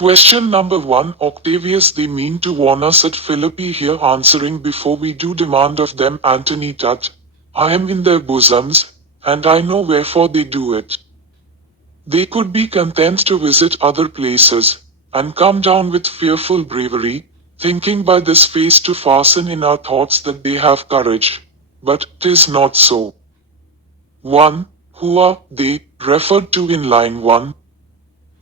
Question number 1. Octavius, they mean to warn us at Philippi here, answering before we do demand of them. Antony tut, I am in their bosoms, and I know wherefore they do it. They could be content to visit other places, and come down with fearful bravery, thinking by this face to fasten in our thoughts that they have courage. But 'tis not so. 1. Who are they referred to in line 1?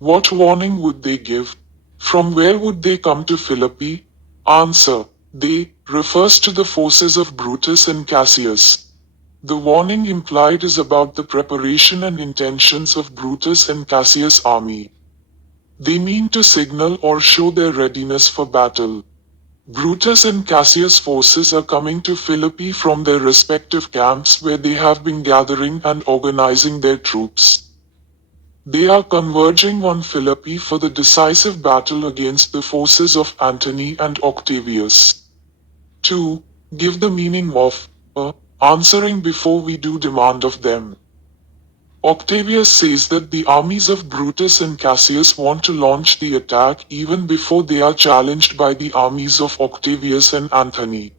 What warning would they give? From where would they come to Philippi? Answer. They refers to the forces of Brutus and Cassius. The warning implied is about the preparation and intentions of Brutus and Cassius' army. They mean to signal or show their readiness for battle. Brutus and Cassius' forces are coming to Philippi from their respective camps where they have been gathering and organizing their troops. They are converging on Philippi for the decisive battle against the forces of Antony and Octavius. 2. Give the meaning of answering before we do demand of them. Octavius says that the armies of Brutus and Cassius want to launch the attack even before they are challenged by the armies of Octavius and Antony.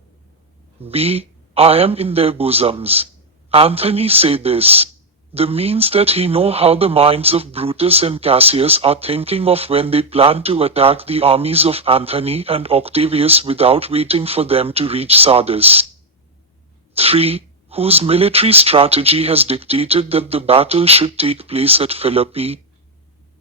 B. I am in their bosoms. Antony say this. The means that he know how the minds of Brutus and Cassius are thinking of when they plan to attack the armies of Antony and Octavius without waiting for them to reach Sardis. 3. Whose military strategy has dictated that the battle should take place at Philippi?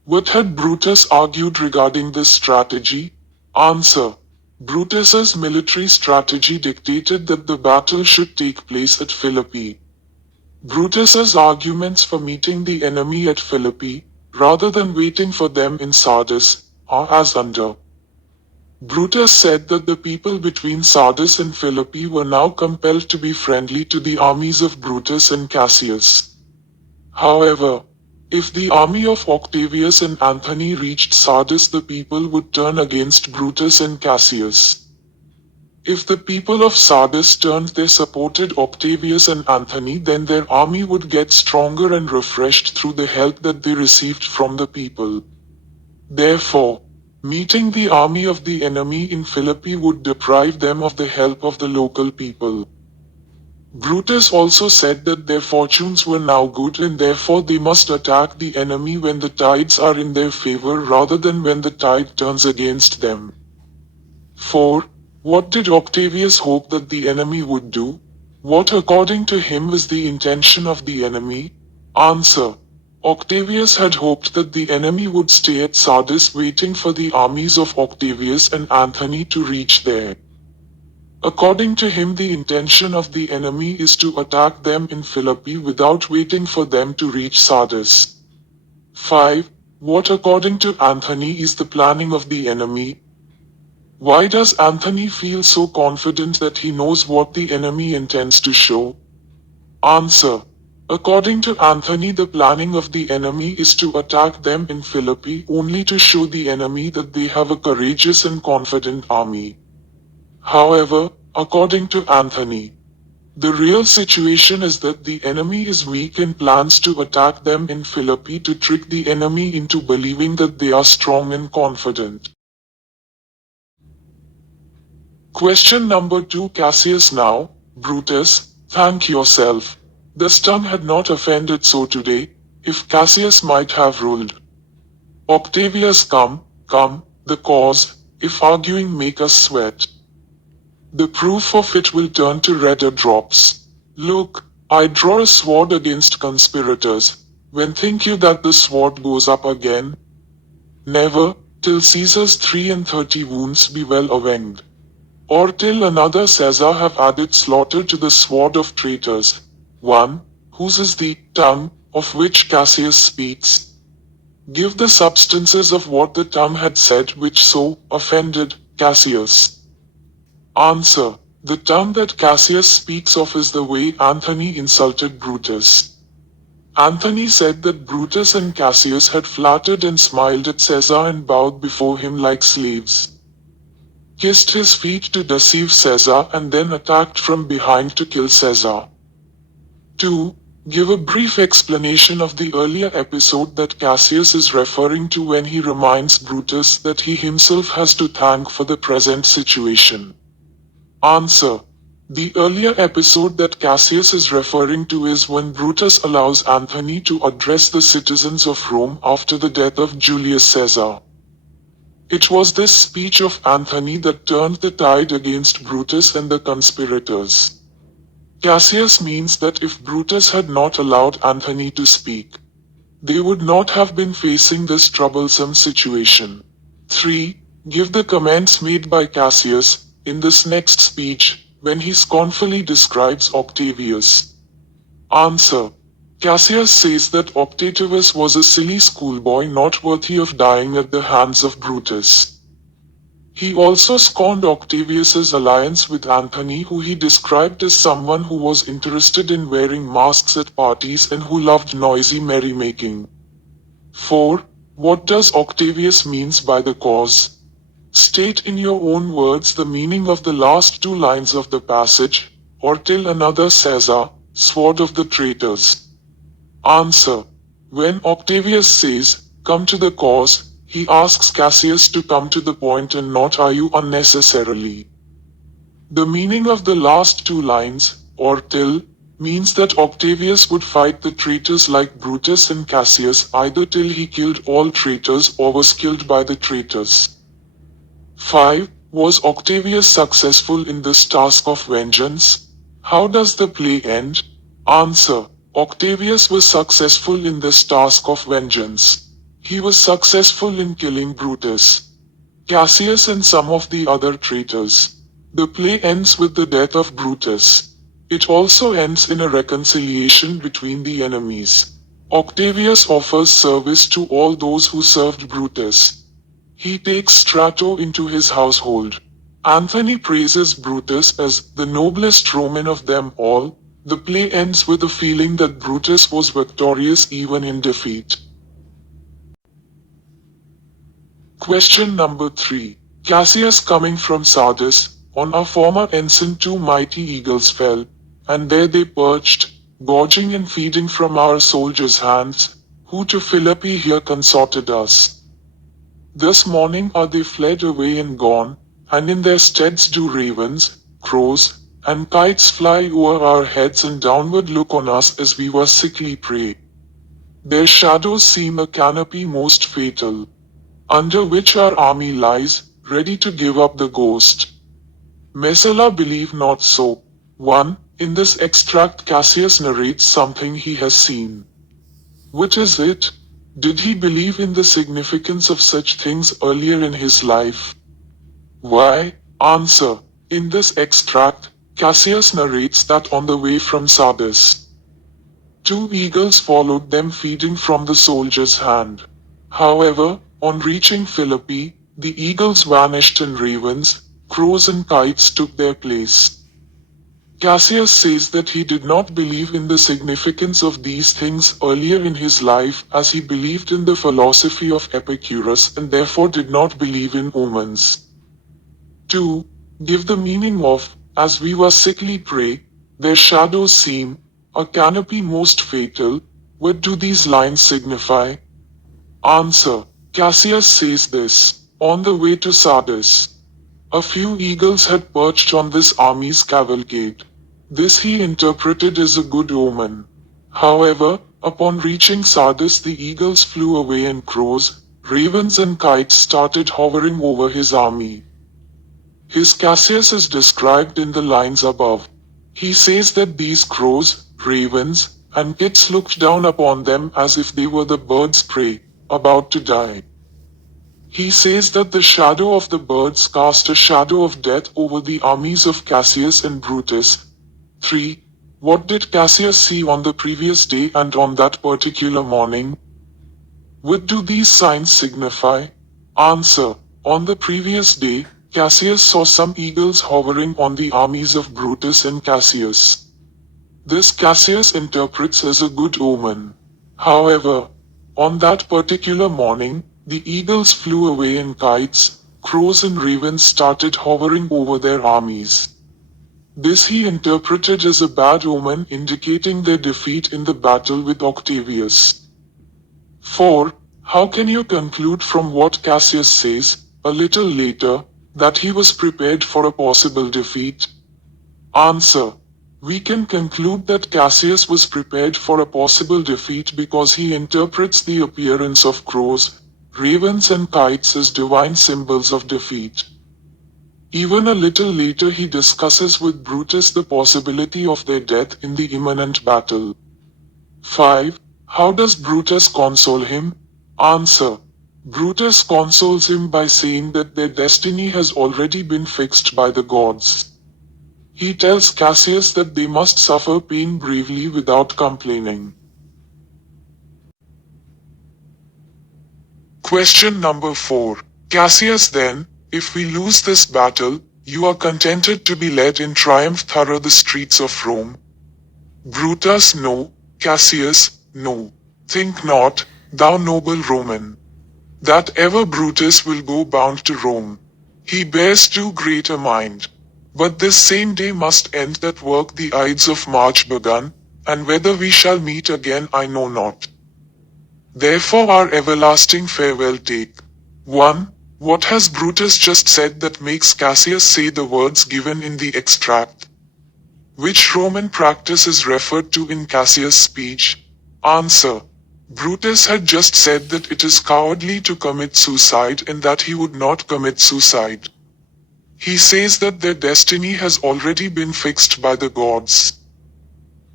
What had Brutus argued regarding this strategy? Answer. Brutus's military strategy dictated that the battle should take place at Philippi. Brutus's arguments for meeting the enemy at Philippi, rather than waiting for them in Sardis, are as under. Brutus said that the people between Sardis and Philippi were now compelled to be friendly to the armies of Brutus and Cassius. However, if the army of Octavius and Antony reached Sardis, the people would turn against Brutus and Cassius. If the people of Sardis turned, they supported Octavius and Antony, then their army would get stronger and refreshed through the help that they received from the people. Therefore, meeting the army of the enemy in Philippi would deprive them of the help of the local people. Brutus also said that their fortunes were now good and therefore they must attack the enemy when the tides are in their favor rather than when the tide turns against them. 4. What did Octavius hope that the enemy would do? What according to him was the intention of the enemy? Answer. Octavius had hoped that the enemy would stay at Sardis waiting for the armies of Octavius and Antony to reach there. According to him, the intention of the enemy is to attack them in Philippi without waiting for them to reach Sardis. 5. What according to Antony is the planning of the enemy? Why does Antony feel so confident that he knows what the enemy intends to show? Answer. According to Antony, the planning of the enemy is to attack them in Philippi only to show the enemy that they have a courageous and confident army. However, according to Antony, the real situation is that the enemy is weak and plans to attack them in Philippi to trick the enemy into believing that they are strong and confident. Question number 2. Cassius now, Brutus, thank yourself. The tongue had not offended so today, if Cassius might have ruled. Octavius come, the cause, if arguing make us sweat. The proof of it will turn to redder drops. Look, I draw a sword against conspirators. When think you that the sword goes up again? Never, till Caesar's 33 wounds be well avenged. Or till another Caesar have added slaughter to the sword of traitors. 1. Whose is the tongue, of which Cassius speaks? Give the substances of what the tongue had said which so offended Cassius. Answer. The tongue that Cassius speaks of is the way Antony insulted Brutus. Antony said that Brutus and Cassius had flattered and smiled at Caesar and bowed before him like slaves, kissed his feet to deceive Caesar, and then attacked from behind to kill Caesar. 2. Give a brief explanation of the earlier episode that Cassius is referring to when he reminds Brutus that he himself has to thank for the present situation. Answer. The earlier episode that Cassius is referring to is when Brutus allows Antony to address the citizens of Rome after the death of Julius Caesar. It was this speech of Antony that turned the tide against Brutus and the conspirators. Cassius means that if Brutus had not allowed Antony to speak, they would not have been facing this troublesome situation. 3. Give the comments made by Cassius in this next speech when he scornfully describes Octavius. Answer. Cassius says that Octavius was a silly schoolboy not worthy of dying at the hands of Brutus. He also scorned Octavius's alliance with Antony, who he described as someone who was interested in wearing masks at parties and who loved noisy merrymaking. 4. What does Octavius means by the cause? State in your own words the meaning of the last two lines of the passage, or till another Caesar, sword of the traitors. Answer. When Octavius says, come to the cause, he asks Cassius to come to the point and not argue unnecessarily. The meaning of the last two lines, or till, means that Octavius would fight the traitors like Brutus and Cassius either till he killed all traitors or was killed by the traitors. 5. Was Octavius successful in this task of vengeance? How does the play end? Answer. Octavius was successful in this task of vengeance. He was successful in killing Brutus, Cassius and some of the other traitors. The play ends with the death of Brutus. It also ends in a reconciliation between the enemies. Octavius offers service to all those who served Brutus. He takes Strato into his household. Antony praises Brutus as the noblest Roman of them all. The play ends with a feeling that Brutus was victorious even in defeat. Question number 3. Cassius coming from Sardis, on our former ensign 2 mighty eagles fell, and there they perched, gorging and feeding from our soldiers' hands, who to Philippi here consorted us. This morning are they fled away and gone, and in their steads do ravens, crows, and kites fly over our heads and downward look on us as we were sickly prey. Their shadows seem a canopy most fatal, under which our army lies, ready to give up the ghost. Messala believe not so. 1. In this extract Cassius narrates something he has seen. What is it? Did he believe in the significance of such things earlier in his life? Why? Answer. In this extract, Cassius narrates that on the way from Sardis, 2 eagles followed them feeding from the soldier's hand. However, on reaching Philippi, the eagles vanished and ravens, crows and kites took their place. Cassius says that he did not believe in the significance of these things earlier in his life, as he believed in the philosophy of Epicurus and therefore did not believe in omens. 2. Give the meaning of, as we were sickly prey, their shadows seem, a canopy most fatal. What do these lines signify? Answer. Cassius says this, on the way to Sardis, a few eagles had perched on this army's cavalcade. This he interpreted as a good omen. However, upon reaching Sardis the eagles flew away and crows, ravens and kites started hovering over his army. His Cassius is described in the lines above. He says that these crows, ravens, and kites looked down upon them as if they were the birds' prey, about to die. He says that the shadow of the birds cast a shadow of death over the armies of Cassius and Brutus. 3. What did Cassius see on the previous day and on that particular morning? What do these signs signify? Answer. On the previous day, Cassius saw some eagles hovering on the armies of Brutus and Cassius. This Cassius interprets as a good omen. However, on that particular morning, the eagles flew away and kites, crows and ravens started hovering over their armies. This he interpreted as a bad omen indicating their defeat in the battle with Octavius. 4. How can you conclude from what Cassius says, a little later, that he was prepared for a possible defeat? Answer. We can conclude that Cassius was prepared for a possible defeat because he interprets the appearance of crows, ravens and kites as divine symbols of defeat. Even a little later he discusses with Brutus the possibility of their death in the imminent battle. 5. How does Brutus console him? Answer. Brutus consoles him by saying that their destiny has already been fixed by the gods. He tells Cassius that they must suffer pain bravely without complaining. Question number 4. Cassius then, if we lose this battle, you are contented to be led in triumph through the streets of Rome? Brutus. No. Cassius. No. Think not, thou noble Roman, that ever Brutus will go bound to Rome. He bears too great a mind. But this same day must end that work the Ides of March begun, and whether we shall meet again I know not. Therefore our everlasting farewell take. 1. What has Brutus just said that makes Cassius say the words given in the extract? Which Roman practice is referred to in Cassius' speech? Answer. Brutus had just said that it is cowardly to commit suicide and that he would not commit suicide. He says that their destiny has already been fixed by the gods.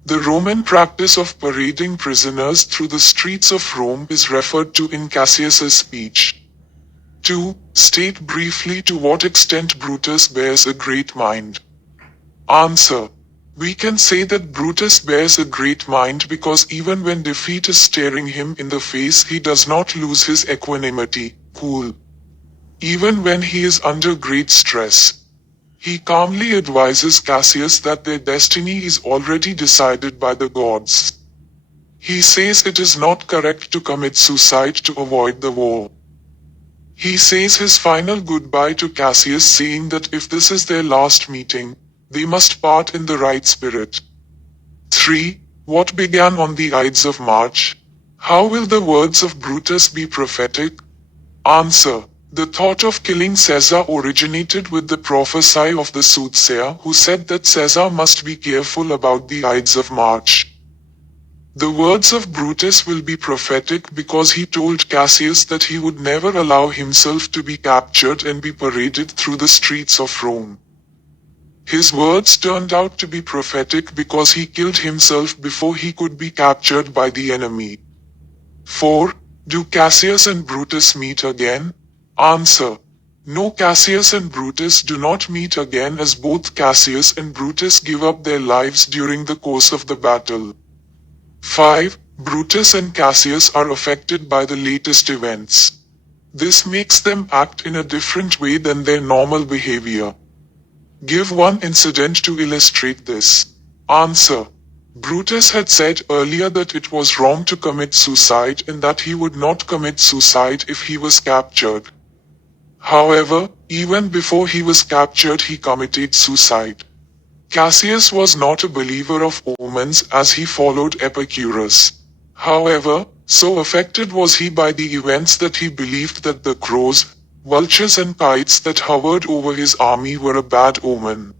The Roman practice of parading prisoners through the streets of Rome is referred to in Cassius's speech. 2. State briefly to what extent Brutus bears a great mind. Answer. We can say that Brutus bears a great mind because even when defeat is staring him in the face he does not lose his equanimity, cool. Even when he is under great stress, he calmly advises Cassius that their destiny is already decided by the gods. He says it is not correct to commit suicide to avoid the war. He says his final goodbye to Cassius saying that if this is their last meeting, they must part in the right spirit. 3. What began on the Ides of March? How will the words of Brutus be prophetic? Answer. The thought of killing Caesar originated with the prophecy of the soothsayer who said that Caesar must be careful about the Ides of March. The words of Brutus will be prophetic because he told Cassius that he would never allow himself to be captured and be paraded through the streets of Rome. His words turned out to be prophetic because he killed himself before he could be captured by the enemy. 4. Do Cassius and Brutus meet again? Answer. No, Cassius and Brutus do not meet again as both Cassius and Brutus give up their lives during the course of the battle. 5. Brutus and Cassius are affected by the latest events. This makes them act in a different way than their normal behavior. Give one incident to illustrate this. Answer. Brutus had said earlier that it was wrong to commit suicide and that he would not commit suicide if he was captured. However, even before he was captured he committed suicide. Cassius was not a believer of omens as he followed Epicurus. However, so affected was he by the events that he believed that the crows, vultures and kites that hovered over his army were a bad omen.